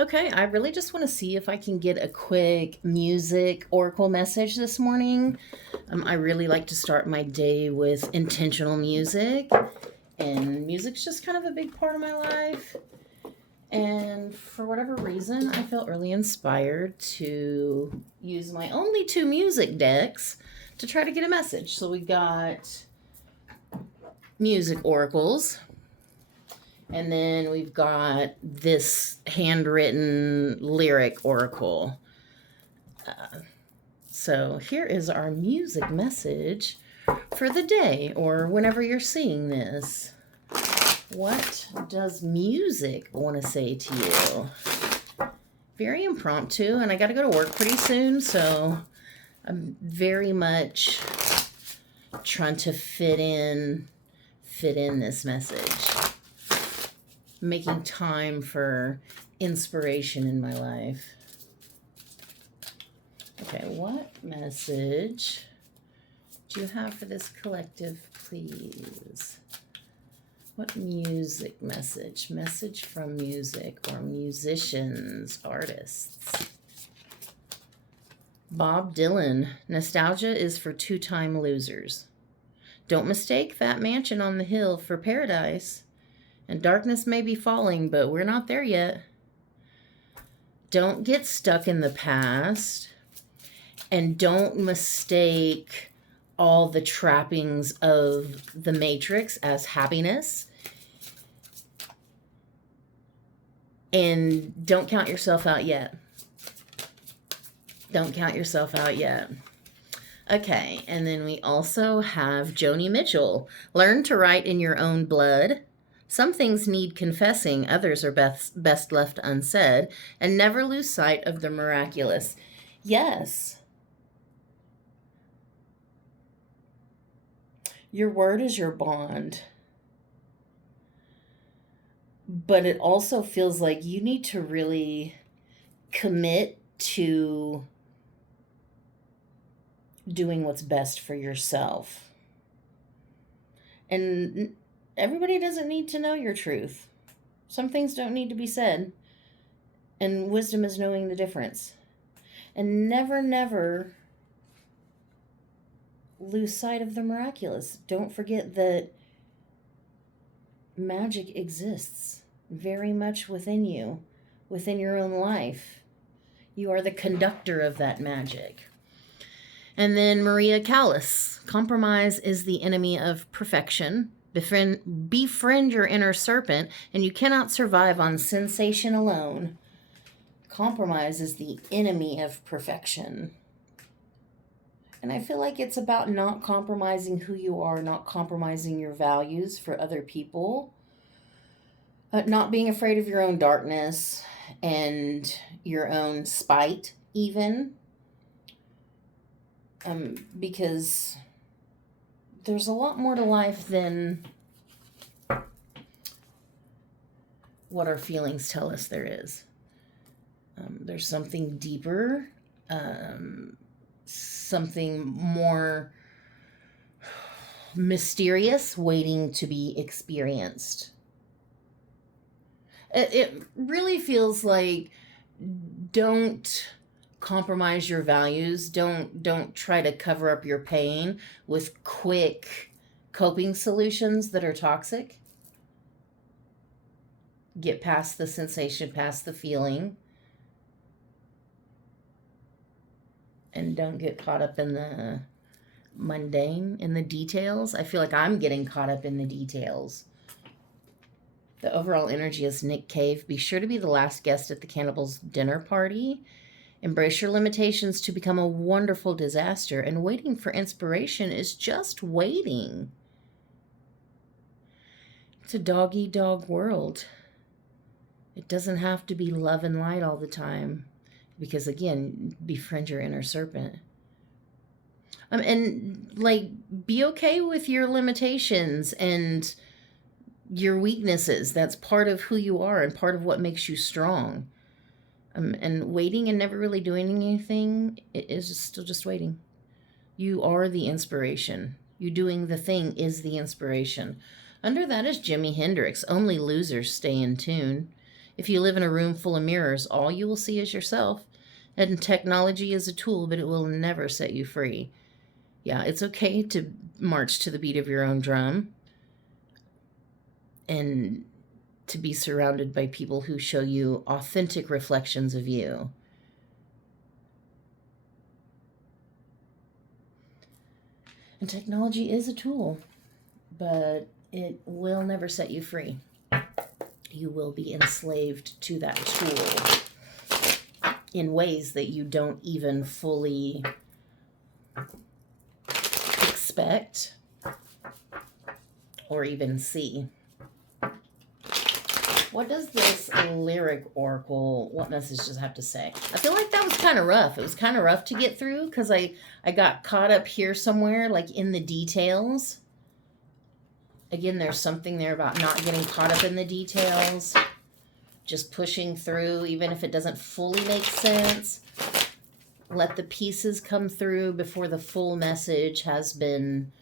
Okay, I really just want to see if I can get a quick music oracle message this morning. I really like to start my day with intentional music, and music's just kind of a big part of my life. And for whatever reason, I felt really inspired to use my only two music decks to try to get a message. So we got music oracles. And then we've got this handwritten lyric oracle. So here is our music message for the day or whenever you're seeing this. What does music want to say to you? Very impromptu, and I got to go to work pretty soon, so I'm very much trying to fit in this message. Making time for inspiration in my life. Okay, what message do you have for this collective, please? What music message? Message from music or musicians, artists. Bob Dylan, nostalgia is for two-time losers. Don't mistake that mansion on the hill for paradise. And darkness may be falling, but we're not there yet. Don't get stuck in the past. And don't mistake all the trappings of the Matrix as happiness. And don't count yourself out yet. Don't count yourself out yet. Okay, and then we also have Joni Mitchell. Learn to write in your own blood. Some things need confessing, others are best left unsaid, and never lose sight of the miraculous. Yes. Your word is your bond. But it also feels like you need to really commit to doing what's best for yourself. And everybody doesn't need to know your truth. Some things don't need to be said. And wisdom is knowing the difference. And never lose sight of the miraculous. Don't forget that magic exists very much within you, within your own life. You are the conductor of that magic. And then Maria Callas, compromise is the enemy of perfection. Befriend your inner serpent, and you cannot survive on sensation alone. Compromise is the enemy of perfection. And I feel like it's about not compromising who you are, not compromising your values for other people, not being afraid of your own darkness and your own spite, even. Because there's a lot more to life than what our feelings tell us there is. There's something deeper, something more mysterious waiting to be experienced. It really feels like don't compromise your values. Don't try to cover up your pain with quick coping solutions that are toxic. Get past the sensation, past the feeling, and don't get caught up in the mundane, in the details. I feel like I'm getting caught up in the details. The overall energy is Nick Cave. Be sure to be the last guest at the cannibals' dinner party. Embrace your limitations to become a wonderful disaster, and waiting for inspiration is just waiting. It's a dog-eat-dog world. It doesn't have to be love and light all the time, because again, befriend your inner serpent. And be okay with your limitations and your weaknesses. That's part of who you are and part of what makes you strong. And waiting and never really doing anything is still just waiting. You are the inspiration. You doing the thing is the inspiration. Under that is Jimi Hendrix. Only losers stay in tune. If you live in a room full of mirrors, all you will see is yourself. And technology is a tool, but it will never set you free. Yeah, it's okay to march to the beat of your own drum and to be surrounded by people who show you authentic reflections of you. And technology is a tool, but it will never set you free. You will be enslaved to that tool in ways that you don't even fully expect or even see. What does this lyric oracle, what messages have to say? I feel like that was kind of rough. It was kind of rough to get through because I got caught up here somewhere, like in the details. Again, there's something there about not getting caught up in the details, just pushing through, even if it doesn't fully make sense. Let the pieces come through before the full message has been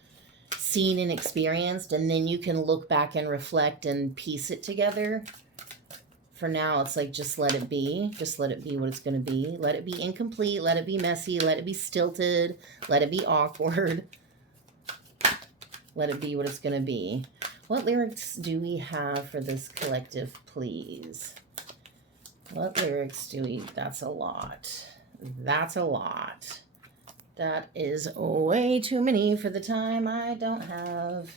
seen and experienced, and then you can look back and reflect and piece it together. For now, it's like, just let it be. Just let it be what it's going to be. Let it be incomplete. Let it be messy. Let it be stilted. Let it be awkward. Let it be what it's going to be. What lyrics do we have for this collective, please? What lyrics do we... That's a lot. That's a lot. That is way too many for the time I don't have.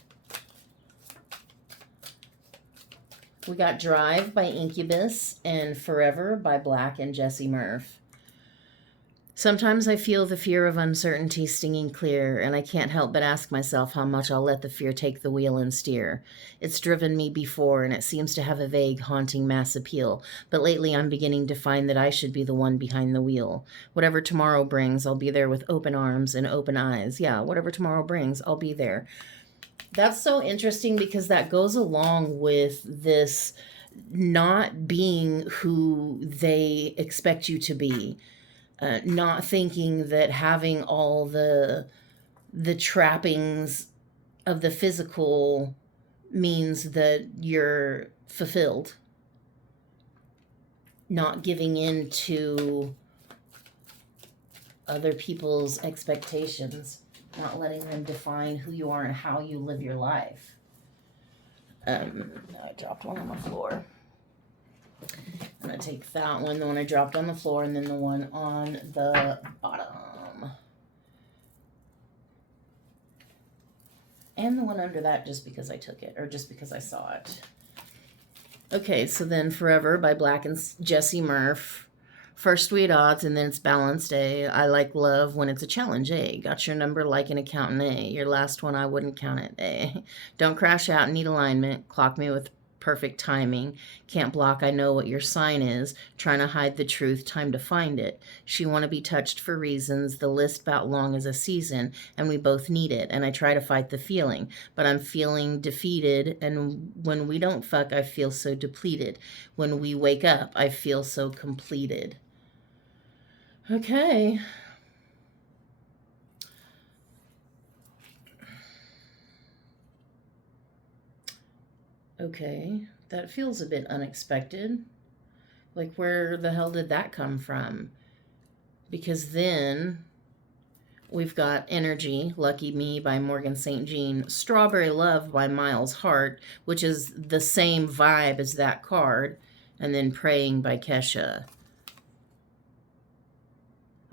We got Drive by Incubus and Forever by Black and Jesse Murph. Sometimes I feel the fear of uncertainty stinging clear, and I can't help but ask myself how much I'll let the fear take the wheel and steer. It's driven me before, and it seems to have a vague, haunting mass appeal, but lately I'm beginning to find that I should be the one behind the wheel. Whatever tomorrow brings, I'll be there with open arms and open eyes. Yeah, whatever tomorrow brings, I'll be there. That's so interesting because that goes along with this not being who they expect you to be. Not thinking that having all the trappings of the physical means that you're fulfilled. Not giving in to other people's expectations. Not letting them define who you are and how you live your life. I dropped one on the floor. I'm going to take that one, the one I dropped on the floor, and then the one on the bottom. And the one under that just because I took it, or just because I saw it. Okay, so then Forever by Black and Jesse Murph. First sweet odds, and then it's balanced, A. I like love when it's a challenge, A. Got your number like an accountant, A. Your last one, I wouldn't count it, A. Don't crash out, need alignment. Clock me with perfect timing. Can't block, I know what your sign is. Trying to hide the truth, time to find it. She want to be touched for reasons. The list about long as a season, and we both need it. And I try to fight the feeling, but I'm feeling defeated. And when we don't fuck, I feel so depleted. When we wake up, I feel so completed. Okay. Okay, that feels a bit unexpected. Like, where the hell did that come from? Because then we've got Energy, Lucky Me by Morgan St. Jean, Strawberry Love by Miles Hart, which is the same vibe as that card, and then Praying by Kesha.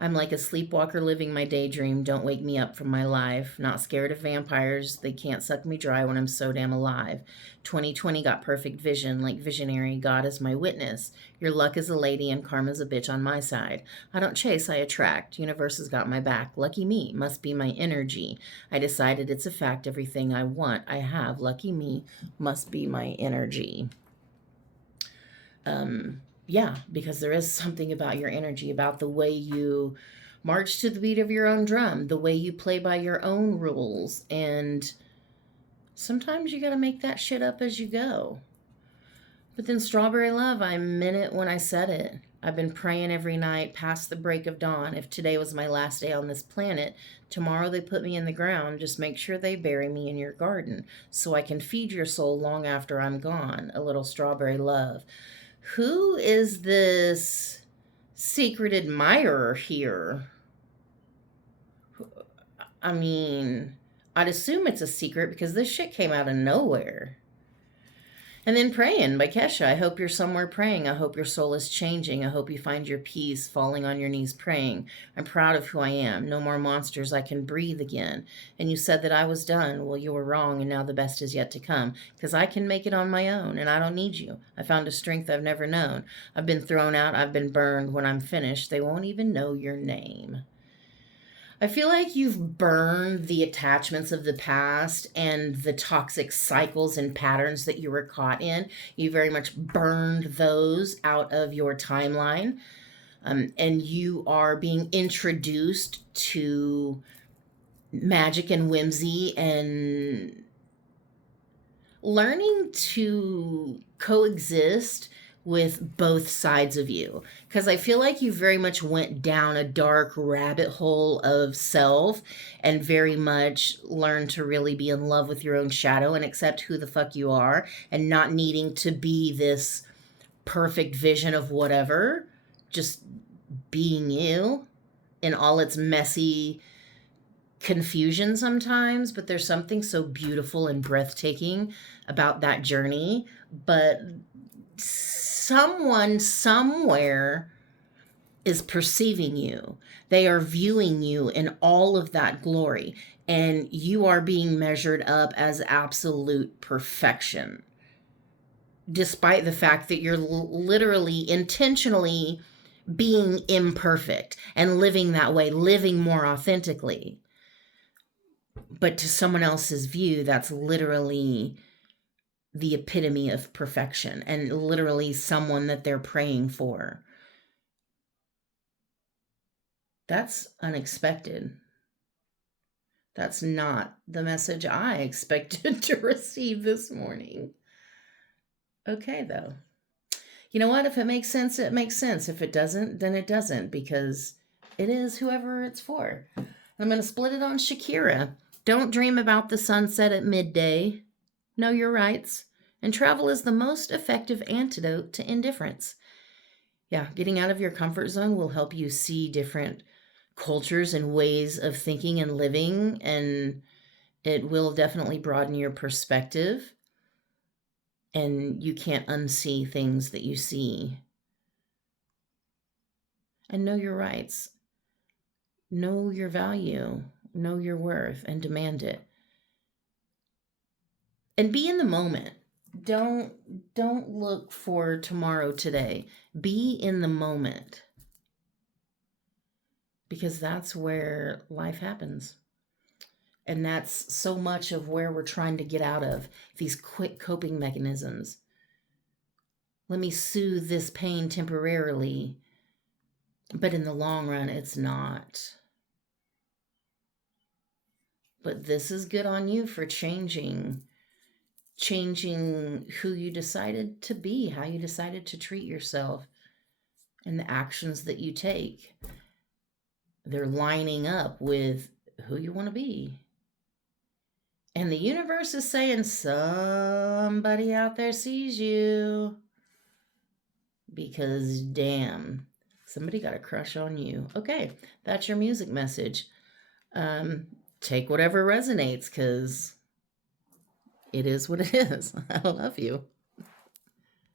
I'm like a sleepwalker living my daydream. Don't wake me up from my life. Not scared of vampires. They can't suck me dry when I'm so damn alive. 2020 got perfect vision, like visionary. God is my witness. Your luck is a lady and karma's a bitch on my side. I don't chase, I attract. Universe has got my back. Lucky me. Must be my energy. I decided it's a fact. Everything I want, I have. Lucky me. Must be my energy. Yeah, because there is something about your energy, about the way you march to the beat of your own drum, the way you play by your own rules. And sometimes you got to make that shit up as you go. But then Strawberry Love, I meant it when I said it. I've been praying every night past the break of dawn. If today was my last day on this planet, tomorrow they put me in the ground. Just make sure they bury me in your garden so I can feed your soul long after I'm gone. A little Strawberry Love. Who is this secret admirer here? I mean, I'd assume it's a secret because this shit came out of nowhere. And then praying by Kesha. I hope you're somewhere praying. I hope your soul is changing. I hope you find your peace falling on your knees praying. I'm proud of who I am. No more monsters. I can breathe again. And you said that I was done. Well, you were wrong, and now the best is yet to come. Because I can make it on my own, and I don't need you. I found a strength I've never known. I've been thrown out. I've been burned. When I'm finished, they won't even know your name. I feel like you've burned the attachments of the past and the toxic cycles and patterns that you were caught in. You very much burned those out of your timeline. And you are being introduced to magic and whimsy and learning to coexist with both sides of you, because I feel like you very much went down a dark rabbit hole of self and very much learned to really be in love with your own shadow and accept who the fuck you are and not needing to be this perfect vision of whatever, just being you in all its messy confusion sometimes. But there's something so beautiful and breathtaking about that journey. But someone somewhere is perceiving you. They are viewing you in all of that glory, and you are being measured up as absolute perfection, despite the fact that you're literally intentionally being imperfect and living that way, living more authentically. But to someone else's view, that's literally the epitome of perfection and literally someone that they're praying for. That's unexpected. That's not the message I expected to receive this morning. Okay, though. You know what? If it makes sense, it makes sense. If it doesn't, then it doesn't, because it is whoever it's for. I'm going to split it on Shakira. Don't dream about the sunset at midday. Know your rights. And travel is the most effective antidote to indifference. Yeah, getting out of your comfort zone will help you see different cultures and ways of thinking and living, and it will definitely broaden your perspective. And you can't unsee things that you see. And know your rights. Know your value. Know your worth and demand it. And be in the moment. Don't look for tomorrow today. Be in the moment. Because that's where life happens. And that's so much of where we're trying to get out of, these quick coping mechanisms. Let me soothe this pain temporarily, but in the long run, it's not. But this is good on you for changing who you decided to be, how you decided to treat yourself, and the actions that you take. They're lining up with who you want to be. And the universe is saying somebody out there sees you. Because damn, somebody got a crush on you. Okay, that's your music message. Take whatever resonates, because it is what it is. I love you.